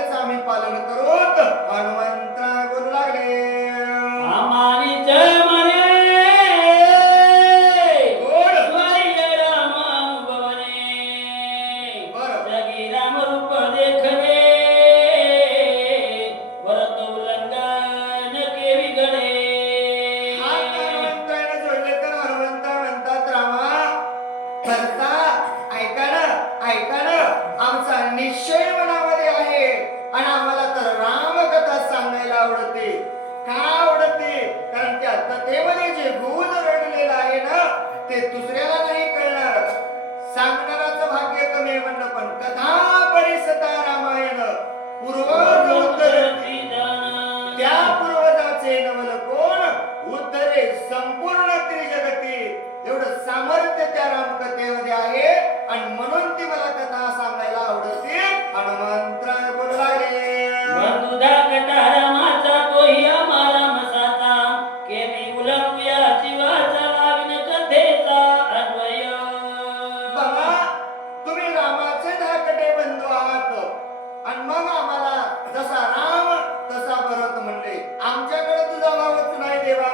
त्याचेच आम्ही पालन करूत. हनुमंत बोलू लागले, आम्हानी जय म्हणे गोड. स्वयं राम भवने बरं. जगी राम रूप देखणे भरत उल्लंघन केवी घडे. हात हनुमंताने जोडले तर हनुमंत म्हणतात, रामा भरता ऐका ना, आमचा निश्चय मनामध्ये आहे आणि आम्हाला तर रामकथा सांगायला आवडते. का आवडते? कारण त्या कथेमध्ये जे गुण रडलेलं आहे ना, ते दुसऱ्याला नाही कळणार. सांगणाराचं भाग्य कमी म्हणलं, पण कथा परिसता रामायण पूर्वज उद्धरती. त्या पूर्वजाचे नवल कोण उद्धरे संपूर्ण त्रिजगती. एवढं सामर्थ्य त्या रामकथेमध्ये आहे आणि म्हणून ती मला कथा सांगायला आवडते. हनुमंत बोलू लागले, बंधुदा कटा रामाचा तोही आम्हाला मसाचा केवी उलंबूया जीवाचा लावीन कथेचा अन्वय. बघा तुम्ही रामाचे धाकटे बंधू आहात आणि मग आम्हाला जसा राम तसा भरत म्हणले. आमच्याकडे तुझा भावच नाही देवा.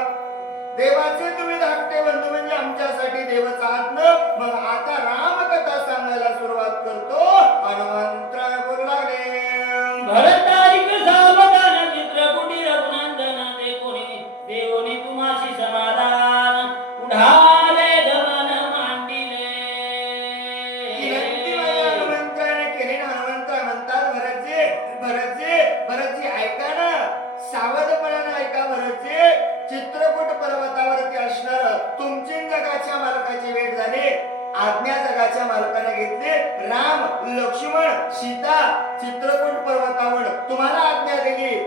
देवाचे तुम्ही धाकटे बंधू म्हणजे आमच्यासाठी देवच आहात ना. मग आता रामकथा सांगायला सुरुवात करतो. हनुमंत बोलू लागले, भरतारिक सावधान चित्रकुटी रघुनंदन ते कोणी देवनी तुम्हाशी समाधान उढाले गमन मांडिले. विनंती माझ्या हनुमंताने केली. हनुमंत म्हणतात, भरतजी ऐका ना, सावधपणाने ऐका भरतजी. चित्रकूट पर्वतावरती असणार तुमची जगाच्या मालकाची भेट झाली. आज्ञा जगाच्या मालकाने घेतली. राम लक्ष्मण सीता चित्रकूट पर्वतावर तुम्हाला आज्ञा दिली.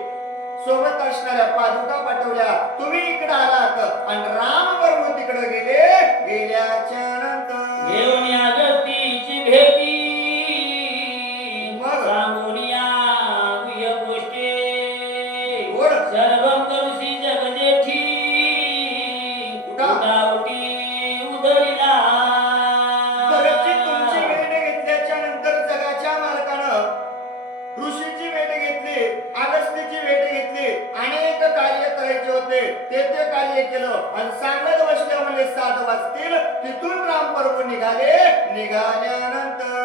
सोबत असणाऱ्या पादुका पाठवल्या. तुम्ही इकडे आलात आणि राम बरोबर तिकडे गेले. गेल्याच्या नंतर घेऊन अगस्तीची भेटी मग सांगून या गुह्य गोष्टी गोड. सर्वं करुषी जगजेठी उठाउठी उधळीला. भरतजी तुमची भेट घेतल्याच्या नंतर जगाच्या मालकानं ऋषीची भेट घेतली, अगस्तीची भेट घेतली. अनेक कार्य करायचे होते, ते कार्य केलं आणि सांगत बसले म्हणजे 7 वाजतील. तिथून राम प्रभू निघाले. निघाल्यानंतर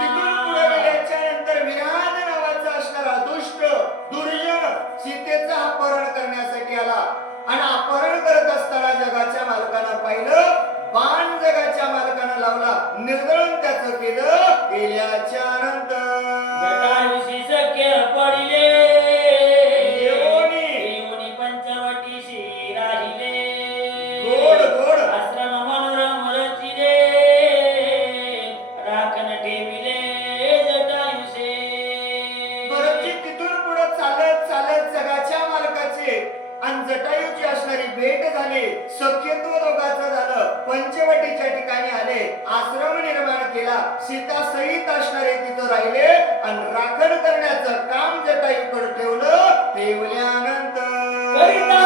तिथून पुढे गेल्याच्या नंतर विराट नावाचा असणारा दुष्ट दुर्जन सीतेचा अपहरण करण्यासाठी आला आणि अपहरण करत असताना जगाच्या मालकानं पाहिलं. बाण जगाच्या मालकानं लावला. निर्दळन त्याचं केलं. केल्याच्या नंतर पंचवटीशी राहिले गोड गोड. आश्रम मनोरम रचिले राखण ठेविले जटायुषे. भरतजी तिथून पुढे चालत चालत जगाच्या मालकाचे आणि जटायूची असणारी भेट झाली. सख्यत्व दोघांचं झालं. पंचवटीच्या ठिकाणी आले. आश्रम निर्माण केला. सीता सहित असणारे तिथं राहिले आणि राखण करण्याचं काम जटायूकडे ठेवलं. ठेवल्यानंतर करिता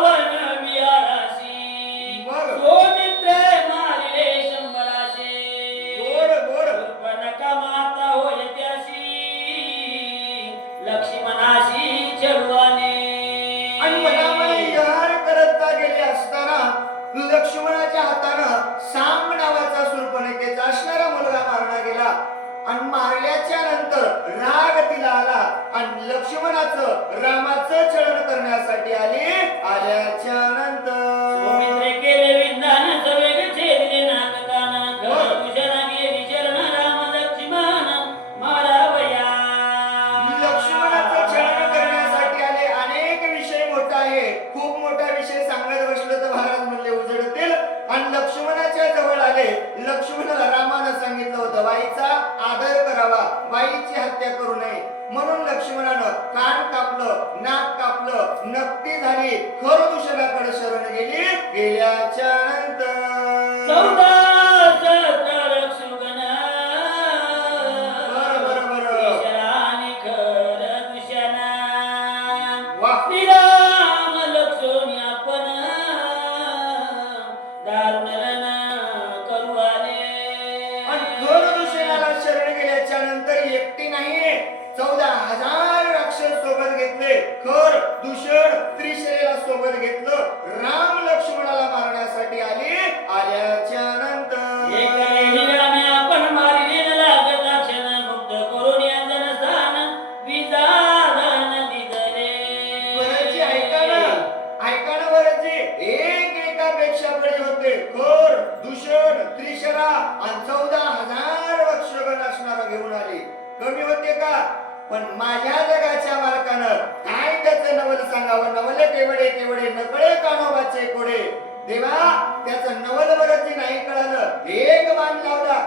वन विहाराशी मग सोमित्रे मारिले शंभराशे. गोड गोड. नका माता होय त्याशी लक्ष्मणाशी चढवाने. आणि मनामध्ये विहार करता गेले असताना लक्ष्मणाच्या हातानं साम नावाचा शूर्पणखेचा असणारा मुलगा मारला गेला आणि मारल्याच्या नंतर राग तिला आला आणि लक्ष्मणाचं रामाचं छळण करण्यासाठी आली. आल्याच्या नंतर सोमित्रे केले विधान सवेग छेदले नागकान खरदूषणा गेली चरण राम लक्ष्मण मारावया. लक्ष्मणाचं छळण करण्यासाठी आले. अनेक विषय मोठा आहे. खूप मोठा विषय सांगत बसलं तर महाराज म्हणले उजडतील. आणि लक्ष्मणाच्या जवळ आले. लक्ष्मणाला रामानं सांगितलं होतं बाईचा आदर करावा, बाईची हत्या करू नये. म्हणून लक्ष्मणानं कान कापलं, नाक कापलं, नक्ती झाली. खरदूषणाकडे शरण गेली. गेल्याच्या नंतर 14 सहस्र सुगण बरं. ईशरानी खरदूषणा. वाह. श्रीराम लक्ष्मी आपण घेतलं राम लक्ष्मणाला मारण्यासाठी आल्याच्या नंतर एकेरी रामे आपण मारिले न लागता क्षण मुक्त करून या जनस्थान विधान दिदले. वरची ऐका ना वरची एकापेक्षा बळी होते खोर दूषण त्रिशरा आणि 14,000 वक्षगण असणारा घेऊन आले. कमी होते का? पण माझ्या जगाच्या मालकानं काय त्याचं नवल सांगावं. नवल केवढे नकळे कानोबाचे कोडे. देवा त्याचं नवल वरची नाही कळालं. एक बाण लावला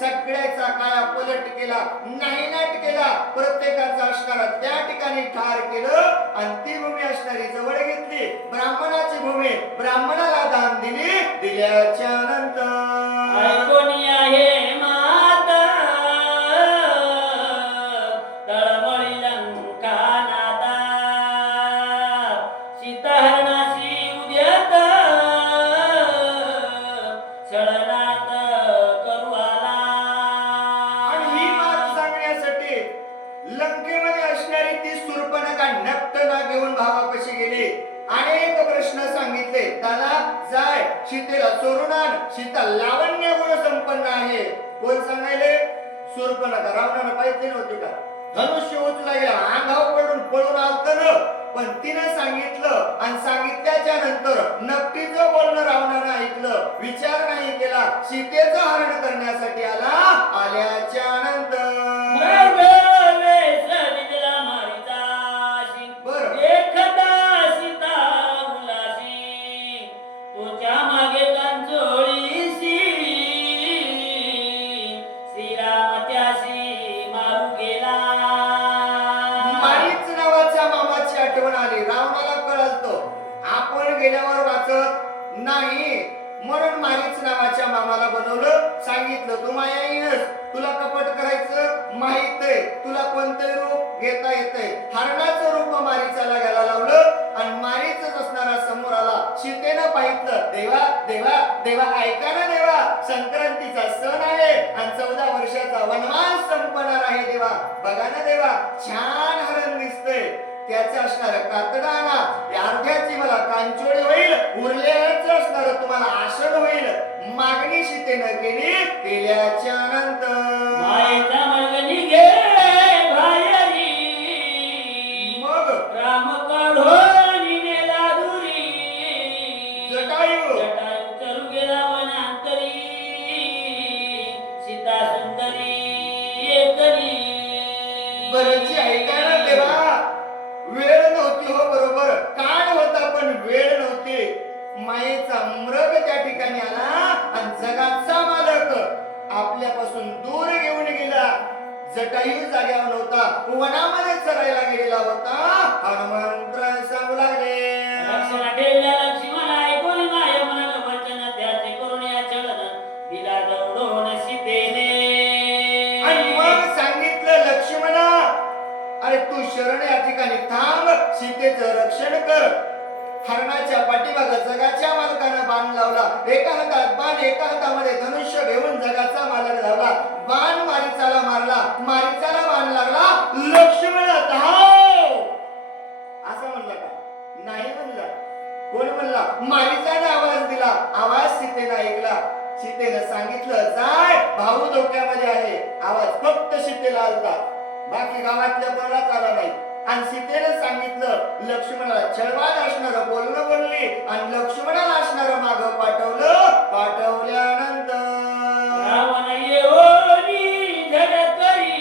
सगळ्याचा काया पलट केला, नाहीनाट केला. प्रत्येकाचा असणारा त्या ठिकाणी ठार केलं आणि ती भूमी असणारी जवळ घेतली. ब्राह्मणाची भूमी ब्राह्मणाला दान दिल्याच्या नंतर ऐकोनी आहे माता तळमळी लंका नादा सीताहरणाशी उद्यत सळनात करू आला. आणि ही मात सांगण्यासाठी लंकेमध्ये असणारी ती शूर्पणखा नक्तना घेऊन भावापाशी गेली. अनेक प्रश्न सांगितले. त्याला जाय सीतेला चोरून आण, सीता लावण्य गुण संपन्न आहे. कोण सांगायले? शूर्पणखा. रावणाला पाहिजे नव्हती का? धनुष्य उचला गेला, अंगावर पडून पळून आलत ना. पण तिने सांगितलं आणि सांगितल्याच्या नंतर नक्कीचं बोलणं रावणानं ऐकलं, विचार नाही केला. सीतेचं हरण करण्यासाठी आल्याच्या नंतर गेल्यावर वाचत नाही म्हणून मारीच नावाच्या मामाला बनवलं. सांगितलं तू माया येस, तुला कपट करायचं माहित आहे, तुला कोणते रूप घेता येतंय. हरणाचं रूप मारीचाला घ्यायला लावलं आणि मारीच असणारा समोर आला. सीतेनं पाहितलं. देवा देवा देवा ऐका ना देवा, संक्रांतीचा सण आहे आणि 14 वर्षाचा वनवास संपणार आहे. देवा बघा ना देवा, छान हरण दिसतंय. त्याचं असणार कातडाना अर्ध्याची मला कांचोळी होईल, उरल्याचं असणार तुम्हाला आषाढ होईल. मागणी सीतेनं केल्याच्या नंतर मायेचा मार्ग निघे बाहेरी मग राम काढून नेला दुरी. जटायू चरू गेला वनांतरी सीता सुंदरी एकरी. बरची ऐका ना देवा, वेळ नव्हती हो बरोबर, काळ होता पण वेळ नव्हती. मायेचा मृग त्या ठिकाणी आला आणि जगाचा मालक आपल्यापासून दूर घेऊन गेला. जटायू जाग्यावर नव्हता, वनामध्ये चरायला गेलेला होता. हनुमंत सांगू लागले, लक्ष्मण ठेवल्या लक्ष्मण ऐकून माय मनाला वचन त्याचे करून या चलन दिला दौडून सीतेने. आणि मग सांगितलं लक्ष्मणा, अरे तू शरण या ठिकाणी थांब, सीतेचं रक्षण कर. हरणाच्या पाठीमागे जगाच्या मालकानं बाण लावला. एका हातात बाण, एका हातामध्ये धनुष्य घेऊन जगाचा मालक धावला. बाण मारीचाला मारला, मारीचाला बाण लागला. लक्ष्मण धाव असं म्हणला का? नाही म्हणला. कोण म्हणला? मारीचाने आवाज दिला. आवाज सीतेनं ऐकला. सीतेनं सांगितलं जाय, भाऊ धोक्यामध्ये आहे. आवाज फक्त सीतेला आलता, बाकी गावातल्या कोणालाच आला नाही. आणि सीतेनं सांगितलं लक्ष्मणाला छळवाद असणारं बोलणं बोलली आणि लक्ष्मणाला असणारं मागं पाठवल्यानंतर रावण येऊनी झडकरी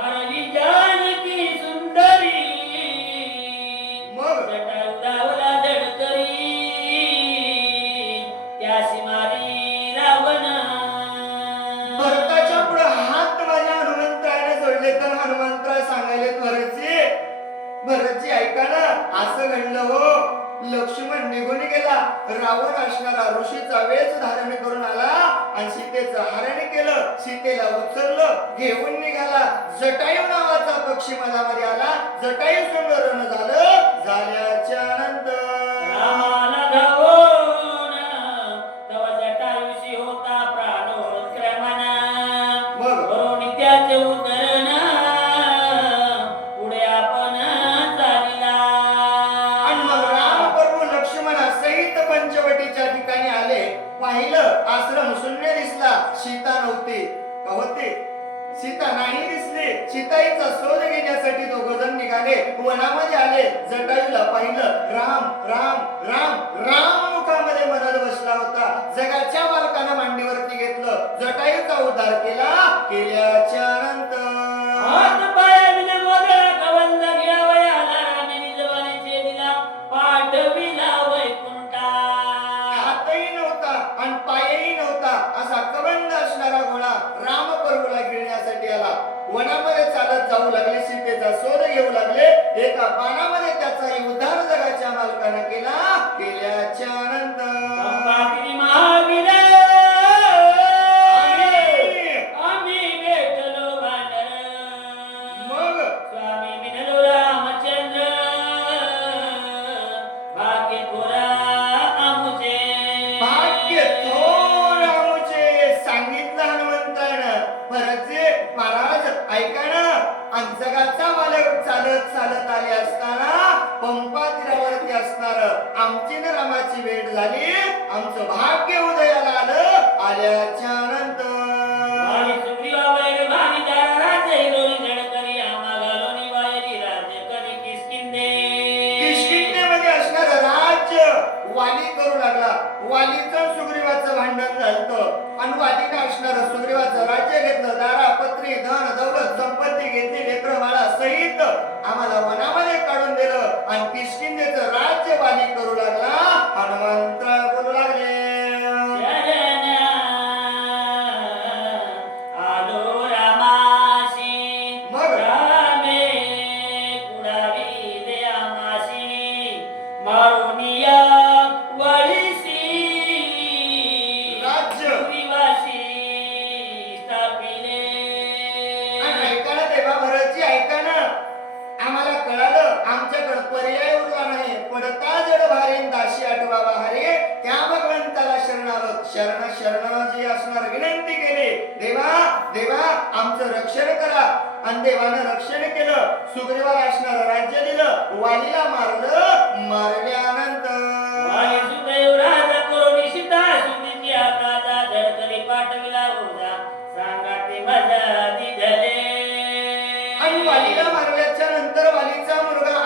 हरली जानकी सुंदरी. मग जटायू धावला झडकरी त्यासी मारी रावण. भरताच्या पुढे हात माझ्या हनुमंताने जोडले तर हनुमंतराय सांगायले भरतजी ऐका ना, असं घडलं हो. लक्ष्मण निघून गेला. रावण असणारा ऋषीचा वेश धारण करून आला आणि सीतेचं हरण केलं. सीतेला उचललं, घेऊन निघाला. जटायू नावाचा पक्षी मनामध्ये आला. जटायू सुंदरण झाल्याच्या नंतर रामाला धावून तव जटायुषी होता प्राणोत्क्रमण. मग करून त्याचे उतरण पुढे आपण चालला. सीता नाही दिसली. सीताईचा शोध घेण्यासाठी दोघ जण निघाले. वनामध्ये आले. जटायूला पाहिलं. राम राम राम राम मुखामध्ये म्हणत बसला होता. जगाच्या मालकानं मांडीवरती घेतलं. जटायूचा उद्धार केला. केल्याच्या नंतर हात पायाविना मोदळा कवंद घ्यावयाला रामेने जवानीचे दिला पाठविला वैकुंठा. हातही नव्हता आणि पायही नव्हता असा कबंद असणारा घोडा राम प्रभूला गिळण्यासाठी आला. वनामध्ये चालत जाऊ लागले. सीतेचा शोध घेऊ लागले. एका पानामध्ये त्याचाही उद्धार जगाच्या मालकानं केला. केल्याच्या नंतर पंपागिरी महावीर आम्ही भेटलो भांडण. मग स्वामी मिळलो रामचंद्र भाग्य थोरा आमुचे. भाग्य थोर आमुचे सांगितलं हनुमंतानं. भरतजी महाराज ऐका ना. आणि जगाचा मालक चालत चालत आले असताना पंपा तीरावरती असणार आमची न रामाची भेट झाली. आमचं भाग्य उदयाला आलं. आल्याच्या नंतर वाली सुग्रीवा वैर भागीदार राजे हिरोनी धडकरी आम्हा घालोनी वायरी राज्य करी किष्किंधे. किष्किंधेमध्ये असणार राज्य वाली करू लागला. वालीचं सुग्रीवाचं भांडण झालं आणि वालीनं असणार सुग्रीवाचं राज्य घेतलं. दारा पत्री धन दौलत संपत्ती घेतली. लेकरं बाळा सहित आम्हाला वनामध्ये काढून दिलं आणि किष्किंधेचं राज्य वाली करू लागला. हनुमंत बोलू लागले. शरण आलो रामासी मग? रामे कुडावी दयामासी मारुनिया वळीसी राज्य सुग्रीवासी स्थापिले. आणि ऐका ना देवा भरतजी ऐका ना. आम्हाला कळालं आमच्याकडे पर्याय उरला नाही. पडता जड भारी दाशी आठवावा हरे. त्या भगवंताला शरण आलो. शरण शरण जी असणार विनंती केली. देवा देवा आमचं रक्षण करा. आणि देवानं रक्षण केलं. सुग्रीवाला असणार राज्य दिलं. वालीला मारलं. मारल्यानंतर वाली सुदैव राजा करोडी सीता सुनीची आकादा धडकली पाठविला उर्जा सांगा ते माझा दिधले. आणि वालीला मारल्याच्या नंतर वालीचा मुलगा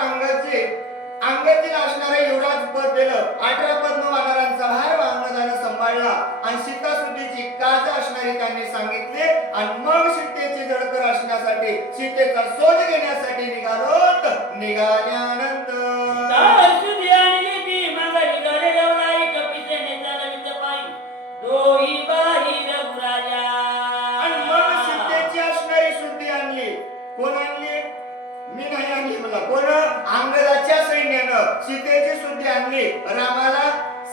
अंगदला असणारे युवराज पद दिलं. 18 पद्म वानरांचा भार अंगदानं सांभाळला आणि सीता सुद्धीची काज असणारी त्यांनी सांगितले. आणि मग सीतेची जडकर असण्यासाठी सीतेचा शोध घेण्यासाठी निघालोत. निघाल्यानंतर सुधी आणली ती मागली गरे रवलाई कपिसेने चालवित पायी दोही बाही रघुराजा. आणि मग सीतेची असणारी शुद्धी आणली. कोण आणली? मी नाही आणली. मला कोण? अंगदाच्या सैन्यानं सीतेची शुद्धी आणली. रामाला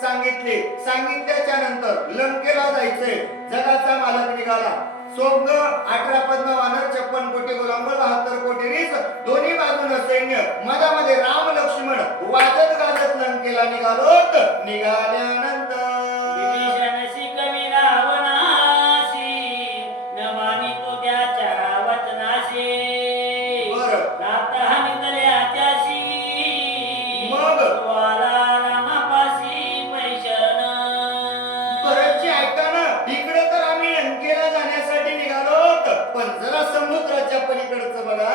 सांगितल्याच्या नंतर लंकेला जायचंय. जगाचा मालक निघाला. सोबग 18 पद्म वानर 56 कोटी गुलामर 72 कोटी रीस दोन्ही बाजूनं सैन्य मधामध्ये राम लक्ष्मण वाजत गाजत लंकेला निघालोत. निघाल्यानंतर विभीषण शिकवी रावणाशी न मानितो त्याच्या वचनाशी. बरं. रात हानितल्या त्याशी मग? वाला रामापाशी पैशरण. भरतजी ऐका ना. इकडे तर आम्ही लंकेला जाण्यासाठी निघालोत. पण जरा समुद्राच्या पलीकडचं बघा.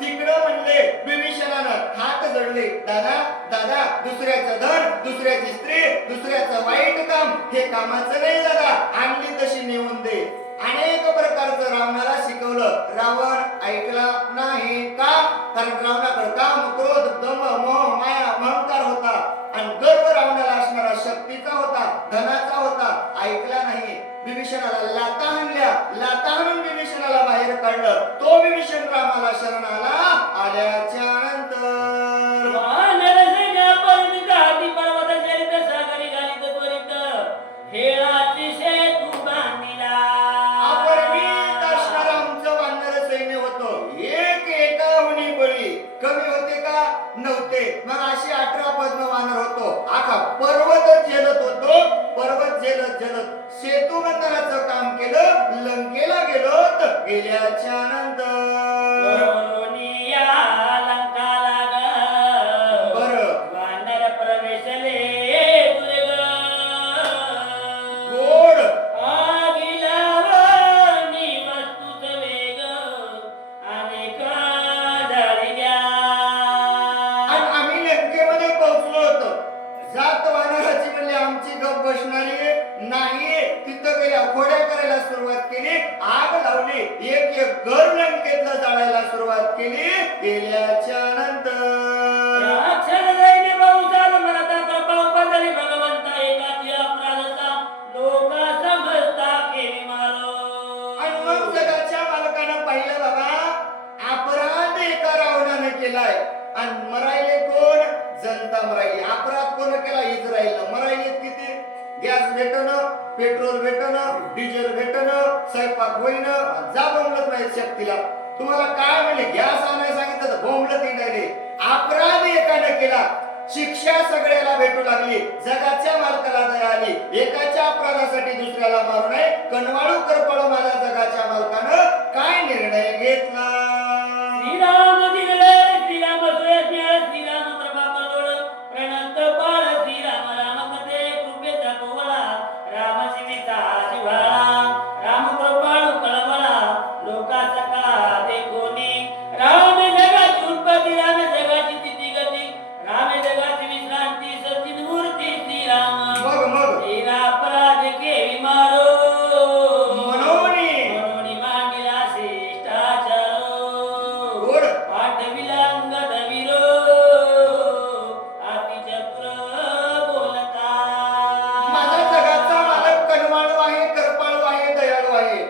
तिकडं म्हणले विभीषणानं हात जोडले. दादा दादा दुसऱ्याचं धन दुसऱ्याची स्त्री दुसऱ्याचं वाईट काम हे कामाचं नाही दादा. आणली तशी नेऊन दे. अनेक प्रकारचं रावणाला शिकवलं. रावण ऐकला नाही. का? कारण रावणाकडे काम क्रोध दंभ मोह माया अहंकार होता आणि गर्व रावणाला असणारा शक्तीचा होता धनाचा होता. ऐकला नाही. विभीषणाला लाता हाणून विभीषणाला बाहेर काढलं. तो विभीषण रामाला शरण आला. आल्याच्या नंतर वानर सैन्य परिणित हाती पर्वत चरित सागरी घालित त्वरित हेळाची सेतू बांधिला. अपरिमित असणारं आमचं वानर सैन्य होतं. एकाहुनी बळी कमी होते का? नव्हते. मग अशी 18 पद्म वानर होतो. आखा पर्वत झेलत होतो. पर्वत झेलत सेतू बंधनाचं काम केलं. लंकेला गेलोत. गेल्याच्या नंतर करोनिया लंका लागा. बरं. वानर प्रवेशले दुर्ग. गोड आगी लावणी वस्तूच वेग. जात वानराची म्हणली आमची गप बसणारी नाही. तिथं गेल्या खोड्या करायला सुरुवात केली, आग लावली, एक एक घर लंकेतलं जाळायला सुरुवात केली. केल्याच्या नंतर राक्षस दैन्य बहुचाल मरता कृपा बदली भगवंता एकाची अपराधता लोका समजता केली मारो. आणि मग जगाच्या मालकानं पाहिलं बाबा अपराध एका रावणाने केलाय आणि मरायले कोण? जनता मरायली. अपराध कोण केला? इस्रायलनं. मरायले किती? गॅस भेटणं, पेट्रोल भेटणं, डिझेल भेटणं, स्वयंपाक होईनं, जा बोंबलत नाही शक्तीला. तुम्हाला काय म्हणले? गॅस आणायला सांगितलं तर बोंबलत नाही. अपराध एकानं केला, शिक्षा सगळ्याला भेटू लागली. जगाच्या मालकाला दया आली. एकाच्या अपराधासाठी दुसऱ्याला मारू नये. कनवाळू करपळू माझ्या जगाच्या मालकानं काय निर्णय घेतला? श्रीराम दिले श्रीराम सुयज्ञ श्रीराम कृपा कलोळ प्रणत पाळ श्रीराम राम कथे कृपेचा कोवळा राम शिवीचा शिवाळा राम कृपाळू कळवळा लोका सकाळा देखोनी राम जगाची उत्पत्ती राम जगाची स्थिती गती राम जगाची विश्रांती सचिन मूर्ती श्रीराम मग तेरा अपराध केली मारो मनोनी मांडिला शिष्टाचारो गोड पाठविला अंगद विरो अतिचक्र बोलता. माझा जगाचा मालक कनवाळू आहे, करपाळू आहे, दयाळू आहे.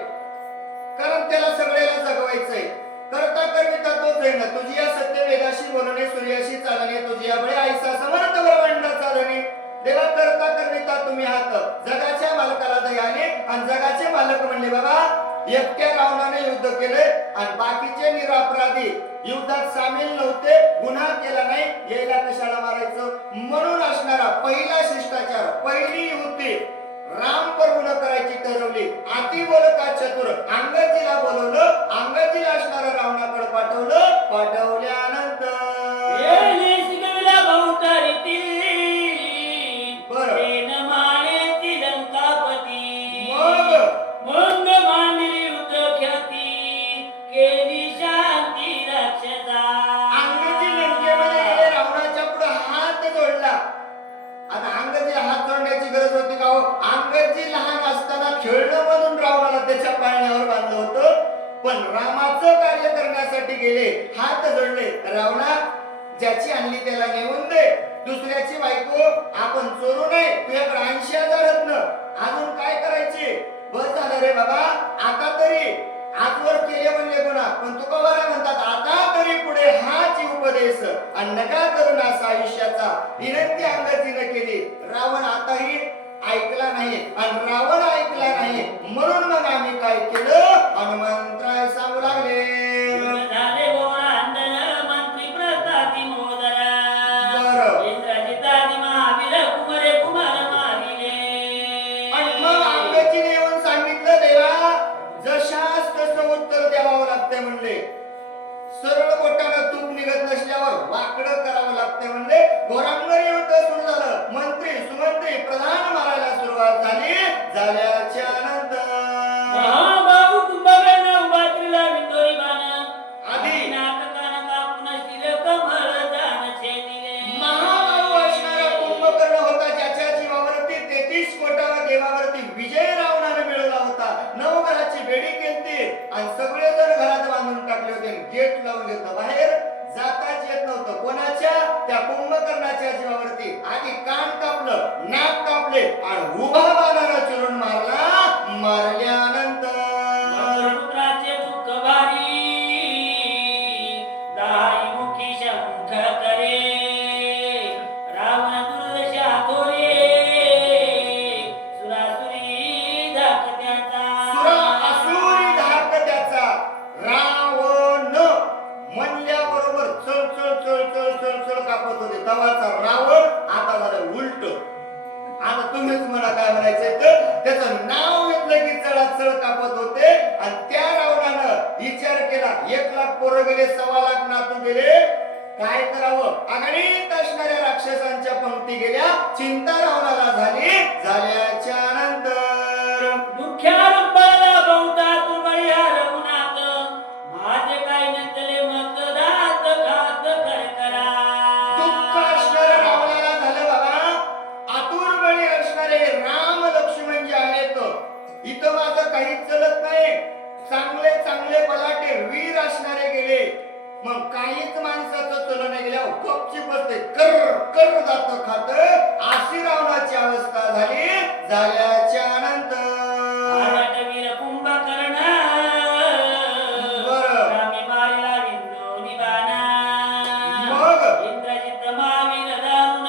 कारण त्याला सगळ्याला जगवायचंय. करता करविता तोच आहे ना. तुझी या सत्य वेदाशी बोलणे, सूर्याशी चालणे, तुझी या बळे आईसा समर्थ ब्रह्मांड चालणे. देवा करता करविता तुम्ही आहात. जगाच्या मालकाला दयाने आणि जगाचे मालक म्हणले बाबा एकट्या रावणाने युद्ध केले आणि बाकीचे निरपराधी युद्धात सामील नव्हते, गुन्हा केला नाही, यायला कशाला मारायचं? म्हणून असणारा पहिला शिष्टाचार, पहिली युक्ती राम प्रभून करायची ठरवली. अति बोलका चतुर अंगदजीला बोलवलं, अंगदजीला असणारं रावणाकडे पाठवलं. पाठवल्यानंतर येली शिकविला बहुतारीती बरं. प्रेम मानेची लंकापती मग मग मांडली युद्ध ख्याती केली शांती राक्षसा. अंगदजी लंकेमध्ये गेले, रावणाच्या पुढे हात जोडला. आता अंगदजीला हात जोडण्याची गरज होती का हो? अंगदजी लहान असताना खेळणं म्हणून रावणाला त्याच्या पाळण्यावर बांधलं होतं. पण रामाचं कार्य करण्यासाठी गेले, हात जोडले. रावणा ज्याची आणली त्याला नेऊन दे, दुसऱ्याची बायको आपण चोरू नये. तुझ्याकडे 80,000 रत्न, अजून काय करायचे? बस झालं रे बाबा, आता तरी आजवर केले म्हणले गुन्हा, पण तुकोबारा म्हणतात आता तरी पुढे हाच उपदेश आणि नका करून असा आयुष्याचा. विनंती अंगदजीने केली. रावण आताही ऐकला नाही आणि रावण ऐकला नाही. म्हणून मग आम्ही काय केलं? हनुमंतराय सांगू लागले, झाले गोरांधन मंत्री प्रतापी मोदरा. बरं. इंद्रजितादि महावीर कुमारे कुमार मारिले. आणि मग अंगदजीने येऊन सांगितलं देवा जशास तसं उत्तर द्यावं लागतंय म्हणले. सरळ बोटानं तूप निघत नसल्यावर वाकडं करावं लागतंय म्हणले. घोरांवर युद्ध सुरू झालं. मंत्री सुमंत्री प्रधान मारायला सुरुवात झाली. झाल्याच्या नंतर महाबाहू कुंभकर्ण उभा त्रिला विंडोरी बाण. आधी नाटकानं कापून शिर कमळ दान छेदिले. महाबाहू असणारा कुंभकर्ण होता, ज्याच्या जीवावरती 33 कोटावा देवावरती विजय रावणाने मिळवला होता. नवघराची बेडी केलती आणि सगळे जण घरात बांधून टाकले होते. गेट लावून घेतलं, बाहेर जाताच येत नव्हतं. कोणाच्या? त्या कुंभकर्णाच्या जीवावरती. आधी कान कापलं, नाक कापले आणि उभा बाणानं चिरून मारला. मारल्यानंतर रुद्राचे दुःख भारी दाई मुखी शंख करे. रावण दुर्दशा थोरे सुरासुरी धाकट्याचा. सुरा असुरी धाक त्याचा. रावण म्हणल्याबरोबर चळ चळ चळ चळ चळ चळ कापत होते. तवाचा रावण आता झालं उलट. आता तुम्हीच म्हणा काय म्हणायचंय तर त्याचं नाव घेतलं की चळात चळ कापत होते. आणि त्या रावणानं विचार केला, 1 लाख पोरं गेले, 1.25 लाख नातू गेले, काय करावं? अगणित असणाऱ्या राक्षसांच्या पंक्ती गेल्या. चिंता रावणाला झाली. झाल्याच्या नंतर दुःख्याला बळला बहुता तुर्बळीया रघुनाथ. माझे काय नसले मत दात घात कर करा. दुःख असणाऱ्या रावणाला झालं बाबा इथं माझं काहीच चलत नाही. चांगले चांगले बलाटे वीर असणारे गेले, मग काहीच माणसाचं चलन नाही गेल्या, गपचीप बसते, कर कर जात खात. अशी रावणाची अवस्था झाली. झाल्याच्या नंतर आराटवीर कुंभकर्ण बरं. रामी मारिला विंधोनी बाणा. मग इंद्रजित महावीर दारुण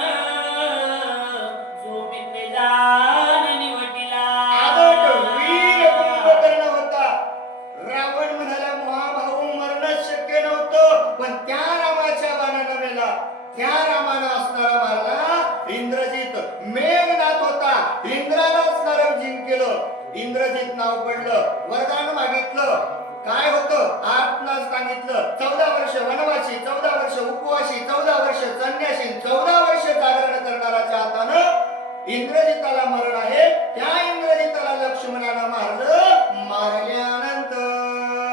सुमित्रे जान निवटिला. आदट वीर कुंभकर्ण होता. रावण म्हणाला महाभाऊ मरण शक्य नव्हतं, पण त्या रामाच्या बाणानं मेला. त्या रामानं असणारा मारला. इंद्रजित मेघनाथ होता, इंद्रालाच नरम जिंकलं. इंद्रजित नाव पडलं, वरदान मागितलं. काय होतं आत्माच सांगितलं, 14 वर्ष वनवासी, 14 वर्ष उपवासी, 14 वर्ष संन्यासी, 14 वर्ष जागरण करणाराच्या हातानं इंद्रजिताला मरण आहे. त्या इंद्रजिताला लक्ष्मणानं मारलं. मारल्यानंतर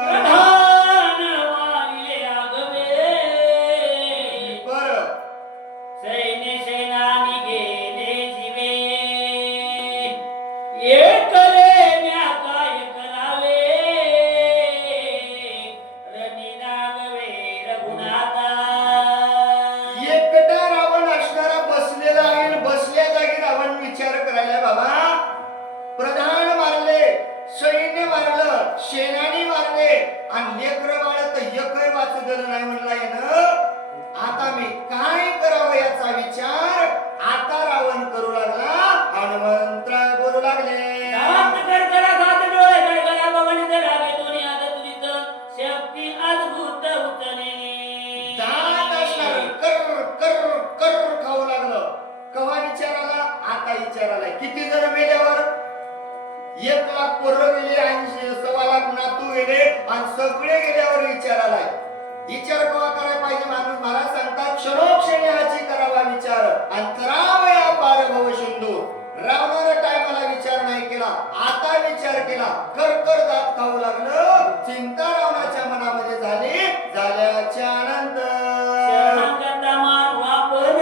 प्रधान मारिले आगवे. बरं. सैन्य सेनानी गेले जीवे. एकले म्या काय करावे. रणी नागवे रघुनाथा. एकटा रावण असणारा बसलेला आहे. बसल्या जागी रावण विचार करायला, बाबा प्रधान मारले, सैन्य मारलं, सेनानी मारले, आणि लेकर बाळ तर एकही वाचलेलं नाही म्हणला येणं. आता मी काय करावं याचा विचार आता रावण करू लागला. हनुमंतराय बोलू लागले, दात गडगडा घात डोळे गडगडा बघणी धरावे दोन्ही हात तुझीत शक्ती अद्भुत उतरली. दात असणार कर कर कर खाऊ लागलं. कवा विचाराला, आता विचाराला. किती जण मेल्यावर 1,00,000 पोरं गेले, 80-1,00,000 नातू गेले, आणि सगळे गेल्यावर विचारालाय. विचार कवा करायला पाहिजे माणूस? महाराज सांगतात क्षणोक्षणी हाची करावा विचार, आणि करावया पार भव सिंधू. रावणानं टायमाला विचार नाही केला, आता विचार केला. कर कर दात खाऊ लागलं. चिंता रावणाच्या मनामध्ये झाली. झाल्याच्या नंतर शरणागता मारू आपण.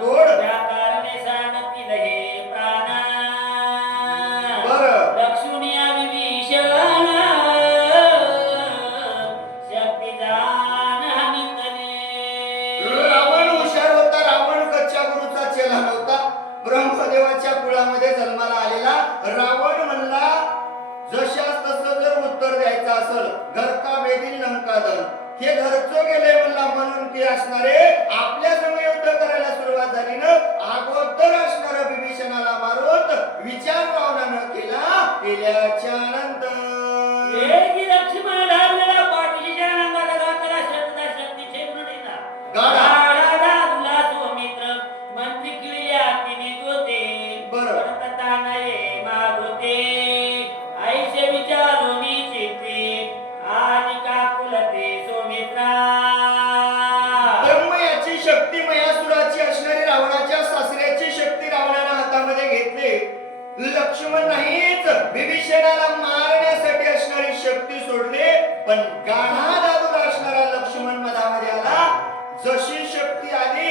गोड. त्या कारणे सांगतील हे प्राण. बरं. लक्ष्मी विभीषण शक्ती जाण हमितले. रावण हुशार होता. रावण कच्च्या गुरुचा चेला नव्हता. ब्रह्मदेवाच्या कुळामध्ये जन्माला आलेला. रावण म्हणला जशास तसं जर उत्तर द्यायचं असेल, घर का बेदील लंका दल, हे घरचं गेले म्हणला, म्हणून ते असणारे आपल्या संग युद्ध करायला सुरुवात झाली ना. अगोदर असणारा विभीषणाला मारून विचार रावणानं केला. केल्याच्या नंतर वेगी लक्ष्मण धावलेला पाठीच्या रंगाला घातला शब्दा शक्ती छेदुनीचा. गाडा. गाडा दाबला सुमित्र मंत्री किल्ल्या तिने जोते. बरं. परतता नये मागोते. ऐसे विचारोनी चित्ते आणि काकुलते सुमित्रा. ब्रह्मयाची शक्ती मयासुराची असणारी रावणाच्या सासऱ्याची शक्ती रावणानं हातामध्ये घेतली. लक्ष्मण नाहीच विभीषणाला मारण्यासाठी असणारी शक्ती सोडली, पण गाढा दादूला असणारा लक्ष्मण मधामध्ये आला. जशी शक्ती आली,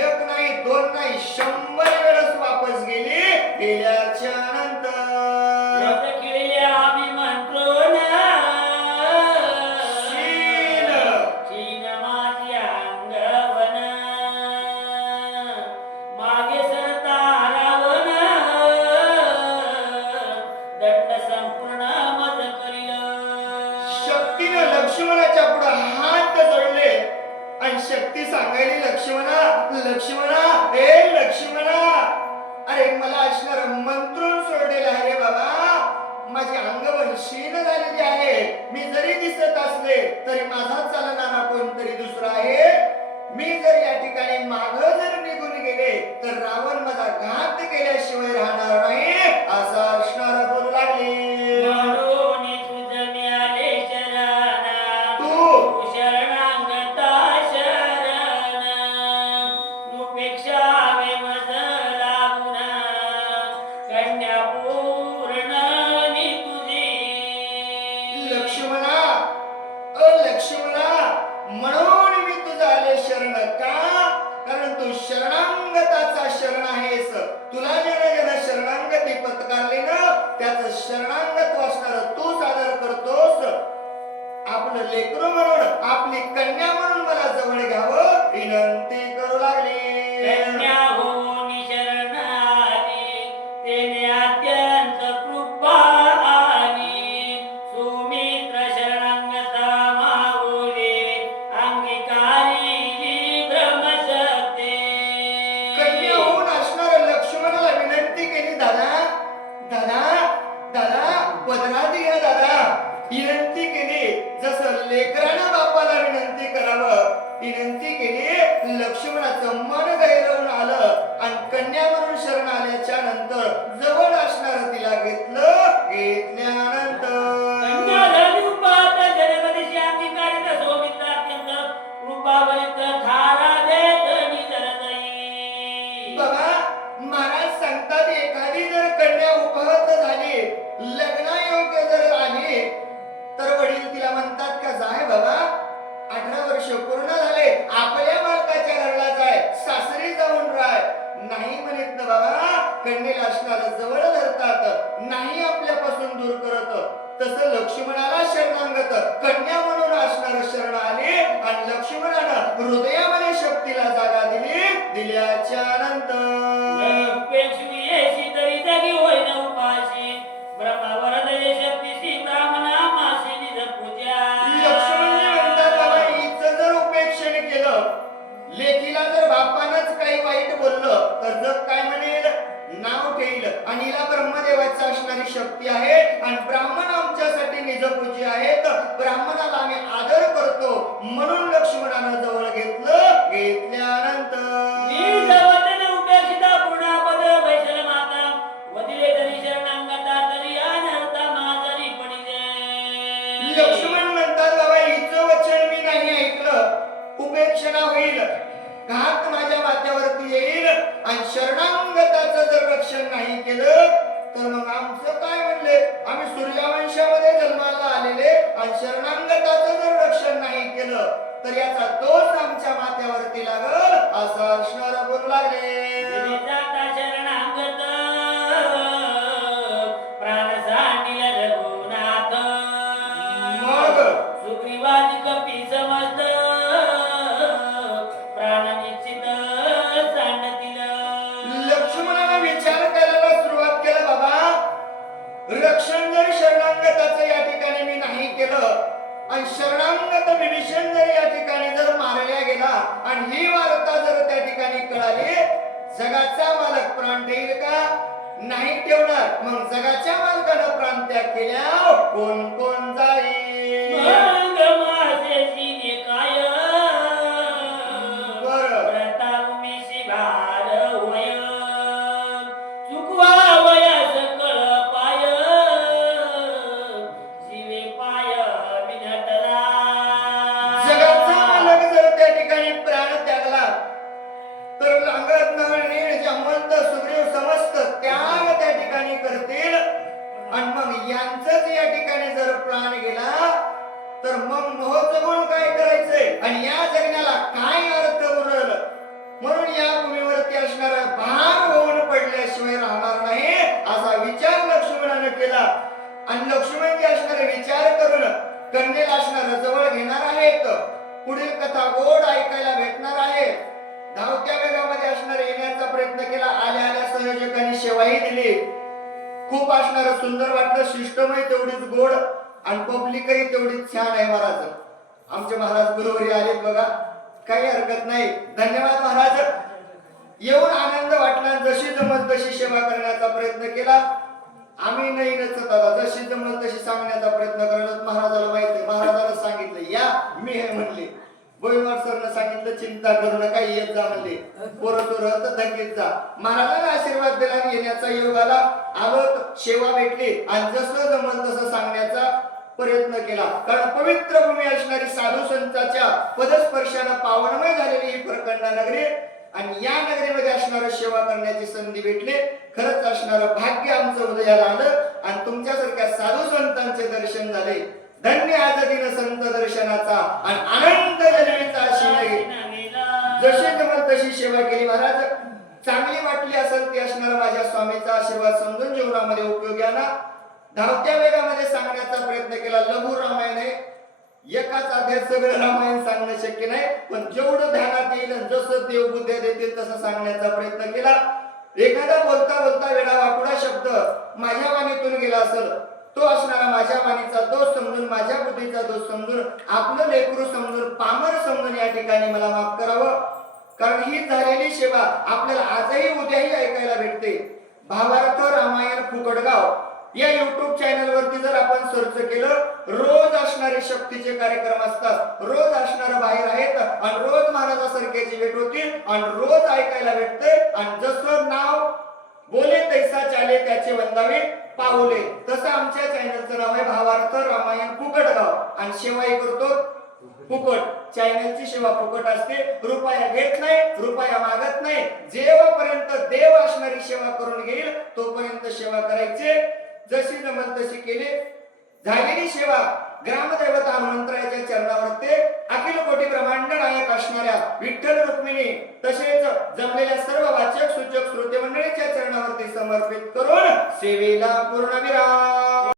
1 नाही 2 नाही 100 वेळेस वापस गेली. गेल्याच्या नंतर रथ खिळल्या आम्ही म्हणतो ना. शीन. शीन माझी अंगवन. मागे सरता रावण. दंड संपूर्ण मज करील. शक्तीनं लक्ष्मणाच्या पुढे हात जोडले, आणि शक्ती सांगायली लक्ष्मणा लक्ष्मणा हे लक्ष्मणा, अरे मला असणार मंत्रून सोडलेलं आहे रे बाबा. माझी अंगवन शीन झालेली आहे. मी जरी दिसत असले तरी माझा चालणारा कोणतरी दुसरा आहे. मी जर या ठिकाणी माग जर निघून गेले तर रावण माझा घात केल्याशिवाय राहणार नाही, असा असणार बोलू लागले. म्हणून तुझ मिळाले शरण. तू शरणागता शरण. नुपेक्षा वेमज लागून कन्या पूर्ण नि तुझी. लक्ष्मणा लक्ष्मणा, म्हणून मी तुझा आले शरण. का? कारण तू शरणांगताचा शरण आहेस. तुला जन जन शरण शरणांगती पत्कारली ना त्याचं शरणांगत असणार तू सादर करतोस. आपलं लेकरू म्हणून आपली कन्या म्हणून मला जवळ घ्यावं विनंती करू लागली. कन्या होऊन शरण आली, तेने अत्यंत कृपा आली. सुमित्र शरणांगता माऊली, अंगीकारी ब्रह्मशक्ती. कन्या होऊन असणाऱ्या लक्ष्मणाला विनंती केली, दादा दादा दादा पदरात घ्या दादा. विनंती केली जसं लेकरानं बापाला विनंती करावं विनंती केली. लक्ष्मणाचं मन गैरवून आलं आणि कन्या म्हणून शरण आल्याच्या नंतर जवळ असणार तिला घेतलं. घेतल्यानंतर कन्या झाली उपात जगदीशी अंगीकारित सोमित्र अत्यंत कृपावरित थारा देत निजरतई. बाबा महाराज सांगतात एखादी जर कन्या उपहत झाली लग्नायोग्य जर आली तर वडील तिला म्हणतात का जाय बाबा 18 वर्ष पूर्ण झाले आपल्या मालकाच्या घरला जाय सासरी जाऊन राय. नाही म्हणत ना बाबा कन्येला असणार जवळ धरतात नाही आपल्यापासून दूर करत. तसं लक्ष्मणाला शरणांगत कन्या म्हणून असणार शरण आले आणि लक्ष्मणानं हृदयामध्ये शक्तीला जागा दिली. दिल्याच्या नंतर पेक्षुयेशी तरी जागी होईन उपाशी, ब्रह्मावरदये शक्तीशी ब्राह्मणामाशी निज पूजा. लक्ष्मणजी म्हणतात बाबा हिचं जर उपेक्षण केलं लेकीला जर बापानच काही वाईट बोललं तर जग काय म्हणेल नाव ठेईल. आणि हिला ब्रह्मदेवाची असणारी शक्ती आहे आणि ब्राह्मण आमच्यासाठी निजपूजी आहेत. ब्राह्मणाला आम्ही आदर करतो म्हणून लक्ष्मणानं जवळ घेतलं. घेतल्यानंतर मी जवतन उपेक्षिता पूर्णापद वैशल माता, वदिले तरी शरणांगता तरी अनर्था माझरी पडिले. लक्ष्मण म्हणतात बाबा हिचं वचन मी नाही ऐकलं उपेक्षणा होईल घात माझ्या माथ्यावरती येईल आणि शरणांगताचं जर रक्षण नाही केलं तर मग आमचं काय म्हणले आम्ही सूर्यवंशामध्ये जन्माला आलेले आणि शरणांगताचं जर रक्षण नाही केलं तर याचा दोष आमच्या माथ्यावरती लागल असं असणार बोलू लागले. जाता शरणागत प्राण सांडिल रघुनाथ, मग सुग्रीवादी कपी समस्त प्राण निश्चित सांडतील. लक्ष्मणाला विचार करायला सुरुवात केला बाबा रक्षण जर शरणांगताचं या ठिकाणी मी नाही केलं आणि शरणांगत विभीषण जर या ठिकाणी जर मारल्या गेला आणि ही वार्ता जर त्या ठिकाणी कळाली जगाचा मालक प्राण देईल का नाही ठेवणार. मग जगाच्या मालकानं प्राण त्याग केल्या कोण कोण जाईल. मग माझेशी निकाय बरं व्रताभूमीशी भार होय, चुकवा वयास कळ पाय, शिवे पाय विनटला. जगाचा मालक जर त्या ठिकाणी प्राण त्यागला तर अंगद नवनीळ जमवंत सुग्रीव समस्त त्याग त्या ठिकाणी करतील आणि मग यांचंच या ठिकाणी जर प्राण गेला तर मग मोह जगून काय करायचंय आणि या जगण्याला काय अर्थ उरल. म्हणून या भूमीवरती असणारा भार होऊन पडल्याशिवाय राहणार नाही असा विचार लक्ष्मणाने केला. आणि लक्ष्मणजी असणारे विचार करून कन्येला असणार जवळ घेणार आहेत. पुढील कथा गोड ऐकायला भेटणार आहे. धावत्या वेगामध्ये असणार येण्याचा प्रयत्न केला. आल्या आल्या संयोजकांनी सेवाही दिली. खूप असणार सुंदर वाटलं. शिष्टमय तेवढीच गोड आणि पब्लिकही तेवढीच छान आहे. महाराज आमचे महाराज गुरुवारी आलेत बघा काही हरकत नाही. धन्यवाद महाराज. येऊन आनंद वाटला. जशी जमत तशी सेवा करण्याचा प्रयत्न केला. आम्ही नाही नचत आता जशी जमत तशी सांगण्याचा प्रयत्न करत. महाराजाला माहित आहे महाराजाला सांगितलं या मी हे म्हणले गोविंदवार सरनं सांगितलं चिंता करू नका येत जा म्हणले पोरं सोरं तर धकीत जा. महाराजांना आशीर्वाद दिला आणि येण्याचा योग आला. आलो सेवा भेटली आणि जसं जमल तसं सांगण्याचा प्रयत्न केला. कारण पवित्र भूमी असणारी साधू संतांच्या पदस्पर्शाने पावनमय झालेली ही प्रकंड नगरी आणि या नगरीमध्ये असणारं सेवा करण्याची संधी भेटली. खरंच असणारं भाग्य आमचं उदयाला आलं आणि तुमच्यासारख्या साधू संतांचे दर्शन झाले. धन्य आज दिन संत दर्शनाचा आणि अनंत जन्मीचा आशीर्वाद. जशी जमल तशी सेवा केली. महाराज चांगली वाटली असेल ती असणारा माझ्या स्वामीचा आशीर्वाद समजून जीवनामध्ये उपयोगी आणा. धावत्या वेगामध्ये सांगण्याचा प्रयत्न केला. लघु रामायण आहे, एकाच अध्यायात सगळं रामायण सांगणं शक्य नाही, पण जेवढं ध्यानात येईल जसं देव बुद्ध्या देतील तसं सांगण्याचा प्रयत्न केला. एखादा बोलता बोलता वेडा वाकुडा शब्द माझ्या वाणीतून गेला असेल, तो असणारा माझ्या वाणीचा दोष समजून, माझ्या बुद्धीचा दोष समजून, आपलं लेकरू समजून, पामर समजून या ठिकाणी मला माफ करावं. कारण ही झालेली सेवा आपल्याला आजही उद्याही ऐकायला भेटते. भावार्थ रामायण फुकटगाव या युट्यूब चॅनल वरती जर आपण सर्च केलं, रोज असणारे शक्तीचे कार्यक्रम असतात, रोज असणारे बाहेर आहेत आणि रोज महाराजासारख्याची भेट होती आणि रोज ऐकायला भेटते. आणि जसं नाव बोले तैसा चाले त्याचे वंदावे पाऊले, तसं आमच्या चॅनलचं नाव आहे भावार्थ रामायण फुकटगाव आणि सेवाही करतो फुकट. चॅनलची सेवा फुकट असते, रुपया घेत नाही, रुपया मागत नाही. जेव्हापर्यंत देव असणारी सेवा करून घेईल तोपर्यंत सेवा करायचे. जशी जमल तशी केली. झालेली सेवा ग्रामदैवत हनुमंतरायाच्या चरणावरती अखिल कोटी ब्रह्मांड नायक असणाऱ्या विठ्ठल रुक्मिणी तसेच जमलेल्या सर्व